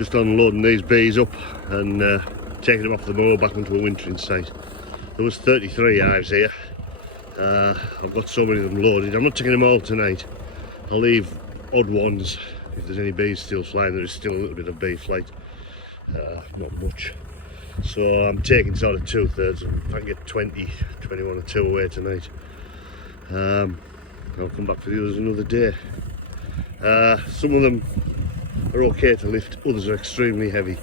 Just unloading these bees up and taking them off the moor back onto a wintering site. There was 33 hives here. I've got so many of them loaded. I'm not taking them all tonight. I'll leave odd ones if there's any bees still flying. There is still a little bit of bee flight, not much. So I'm taking sort of 2/3. If I can get 20, 21 or 2 away tonight, I'll come back for the others another day. Some of them are okay to lift, others are extremely heavy.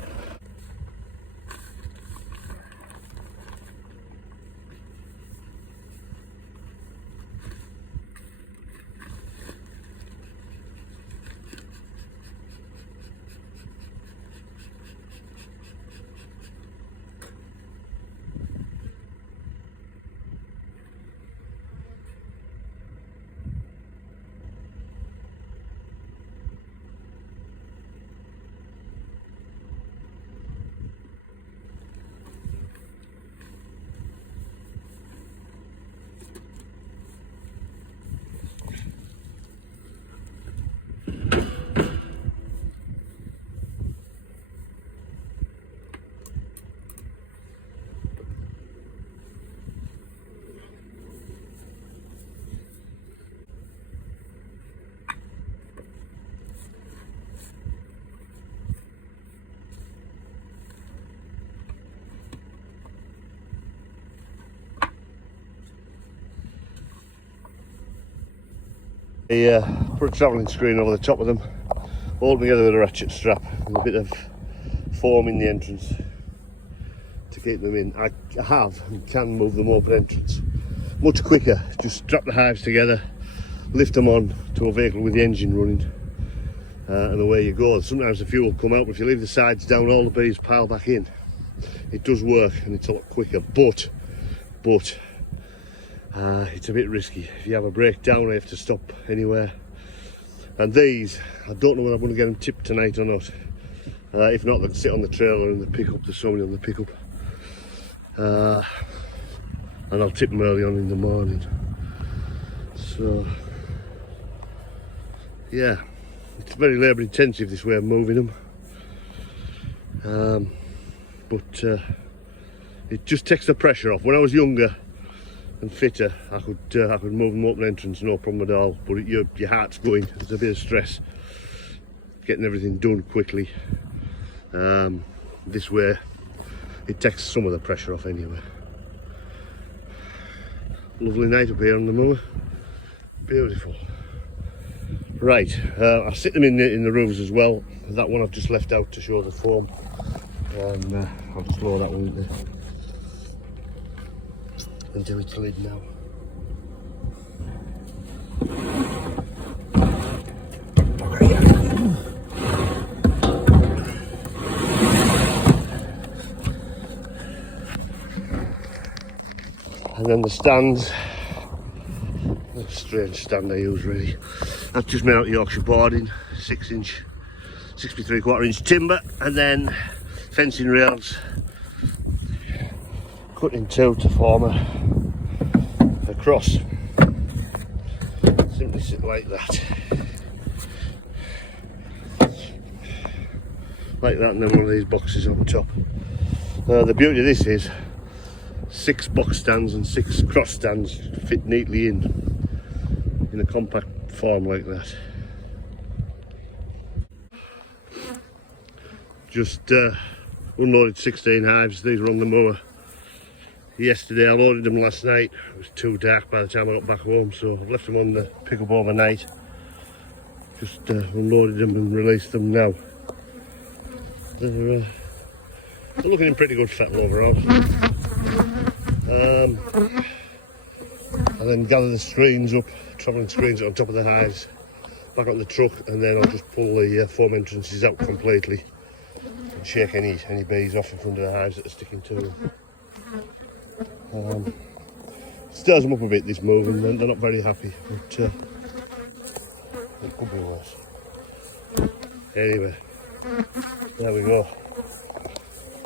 I put a travelling screen over the top of them, hold together with a ratchet strap and a bit of foam in the entrance to keep them in. I have and can move them open entrance much quicker. Just strap the hives together, lift them on to a vehicle with the engine running, and away you go. Sometimes the fuel will come out, but if you leave the sides down, all the bees pile back in. It does work and it's a lot quicker, but it's a bit risky. If you have a breakdown, I have to stop anywhere. And these, I don't know whether I'm going to get them tipped tonight or not. If not, they'll sit on the trailer and the pickup. There's so many on the pickup. And I'll tip them early on in the morning. So, yeah, it's very labour intensive this way of moving them. But it just takes the pressure off. When I was younger and fitter, I could move them open entrance, no problem at all. But your heart's going. There's a bit of stress getting everything done quickly. This way, it takes some of the pressure off anyway. Lovely night up here on the moor. Beautiful. Right, I sit them in the roofs as well. That one I've just left out to show the foam. And I'll just lower that one into its lid now. And then the stands, a strange stand I use really. That's just made out of Yorkshire boarding, 6-inch, 6x3/4-inch timber, and then fencing rails cut in two to form a cross. Simply sit like that. Like that, and then one of these boxes on top. The beauty of this is 6 box stands and 6 cross stands fit neatly in a compact form like that. Just unloaded 16 hives. These were on the moor yesterday. I loaded them last night. It was too dark by the time I got back home, so I've left them on the pickup overnight. Just unloaded them and released them now. They're looking in pretty good fettle overall. And then gather the screens up, travelling screens on top of the hives, back on the truck, and then I'll just pull the foam entrances out completely and shake any bees off in front of the hives that are sticking to them. Stirs them up a bit, this move, and they're not very happy, but it could be worse. Anyway, there we go.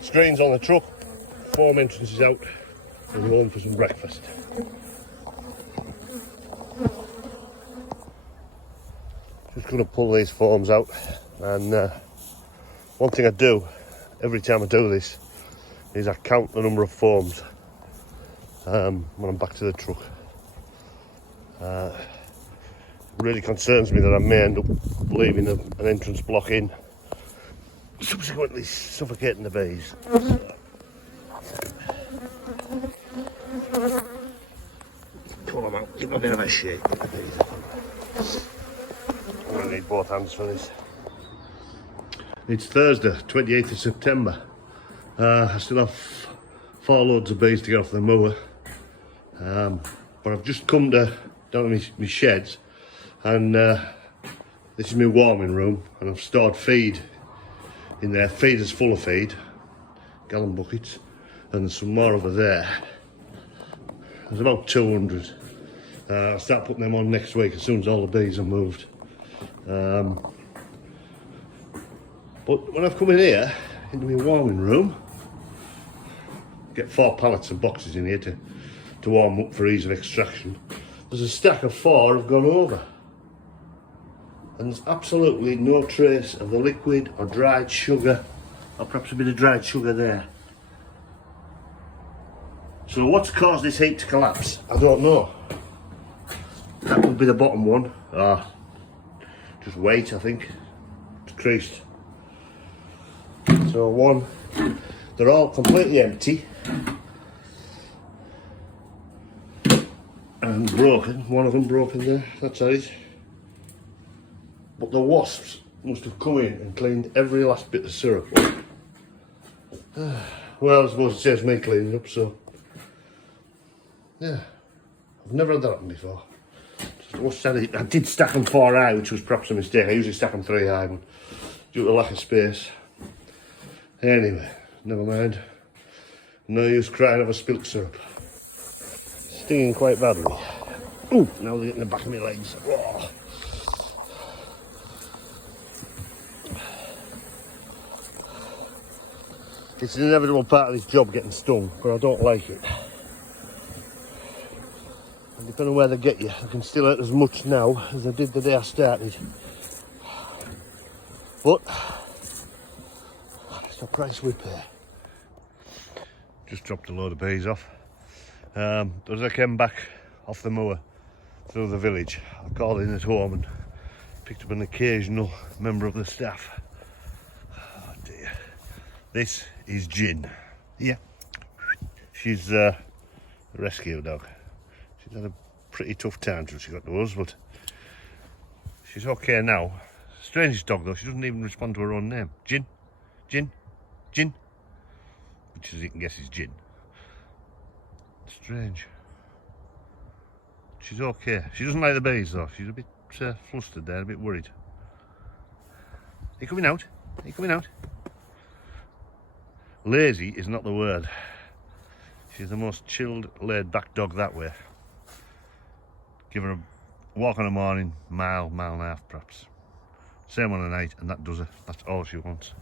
Screens on the truck, foam entrances out, and home for some breakfast. Just going to pull these foams out and One thing I do every time I do this is I count the number of forms when I'm back to the truck. It really concerns me that I may end up leaving an entrance block in, subsequently suffocating the bees. Pull them out, give them a bit of a shake. I'm going to need both hands for this. It's Thursday, 28th of September. I still have 4 loads of bees to get off the moor. But I've just come down to my sheds, and this is my warming room, and I've stored feed in there. Feed is full of feed, gallon buckets, and there's some more over there. There's about 200. I'll start putting them on next week as soon as all the bees are moved. But when I've come in here, into my warming room, get 4 pallets of boxes in here to warm up for ease of extraction. There's a stack of 4 have gone over. And there's absolutely no trace of the liquid or dried sugar, or perhaps a bit of dried sugar there. So what's caused this heap to collapse? I don't know. That would be the bottom one. Just weight, I think. It's creased. So one, they're all completely empty and broken. One of them broken there, that's how it is. But the wasps must have come in and cleaned every last bit of syrup up. Well, I suppose it saves me cleaning up, so yeah, I've never had that happen before. I did stack them 4 high, which was perhaps a mistake. I usually stack them 3 high, but due to lack of space. Anyway, never mind. No use crying over spilt syrup. Stinging quite badly. Ooh, now they're getting the back of my legs. Whoa. It's an inevitable part of this job, getting stung, but I don't like it. And depending on where they get you, I can still hurt as much now as I did the day I started. But it's the price we pay. Just dropped a load of bees off. As I came back off the moor through the village, I called in at home and picked up an occasional member of the staff. Oh dear. This is Gin. Yeah. She's a rescue dog. She's had a pretty tough time till she got to us, but she's okay now. Strangest dog though, she doesn't even respond to her own name. Gin, Gin, Gin. Which, as you can guess, is Gin. Strange. She's okay. She doesn't like the bees though. She's a bit flustered there, a bit worried. Are you coming out? Are you coming out? Lazy is not the word. She's the most chilled, laid-back dog that way. Give her a walk in the morning, mile and a half perhaps. Same on a night, and that does her. That's all she wants.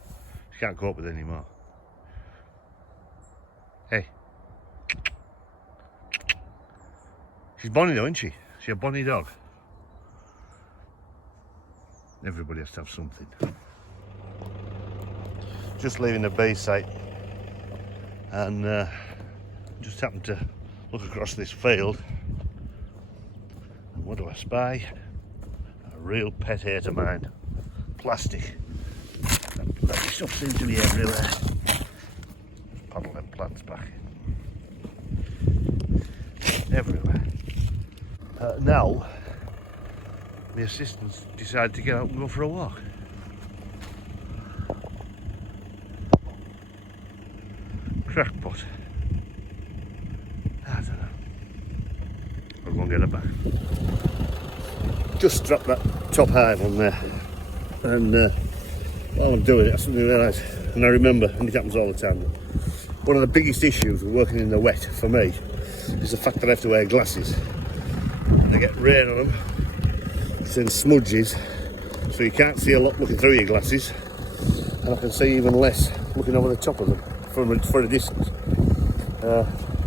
She can't cope with it anymore. Hey. She's bonny though, isn't she? She's a bonny dog. Everybody has to have something. Just leaving the bee site, and just happened to look across this field, and what do I spy? A real pet hate of mine. Plastic. That bloody stuff seems to be everywhere. Paddle them plants back. Everywhere. Now, the assistants decided to get out and go for a walk. Crackpot. I don't know. I'll go and get her back. Just strapped that top hive on there, and while I'm doing it, I suddenly realised, and I remember, and it happens all the time, one of the biggest issues with working in the wet for me is the fact that I have to wear glasses. And they get rain on them, it sends smudges, so you can't see a lot looking through your glasses, and I can see even less looking over the top of them for a distance.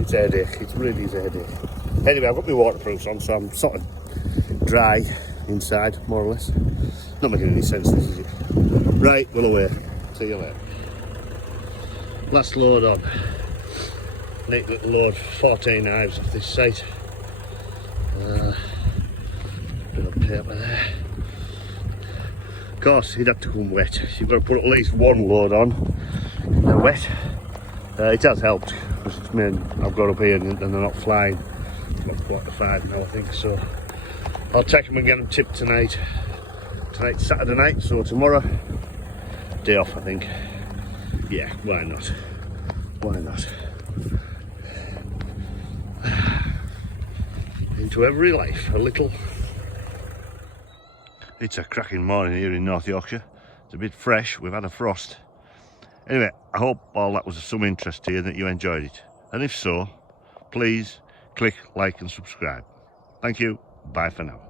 It's a headache, it really is a headache. Anyway, I've got my waterproofs on, so I'm sort of dry inside, more or less. Not making any sense, this is it. Right, well away. See you later. Last load on. Neat little load, 14 hives off this site. Bit of paper there. Of course, you'd have to come wet. You've got to put at least one load on in the wet. It has helped because it's meant I've got up here and they're not flying. It's about 4:45 now, I think. So I'll check them and get them tipped tonight. Tonight's Saturday night, so tomorrow, day off, I think. Yeah, why not? Why not? Into every life, a little. It's a cracking morning here in North Yorkshire. It's a bit fresh, we've had a frost. Anyway, I hope all that was of some interest to you, that you enjoyed it. And if so, please click like and subscribe. Thank you, bye for now.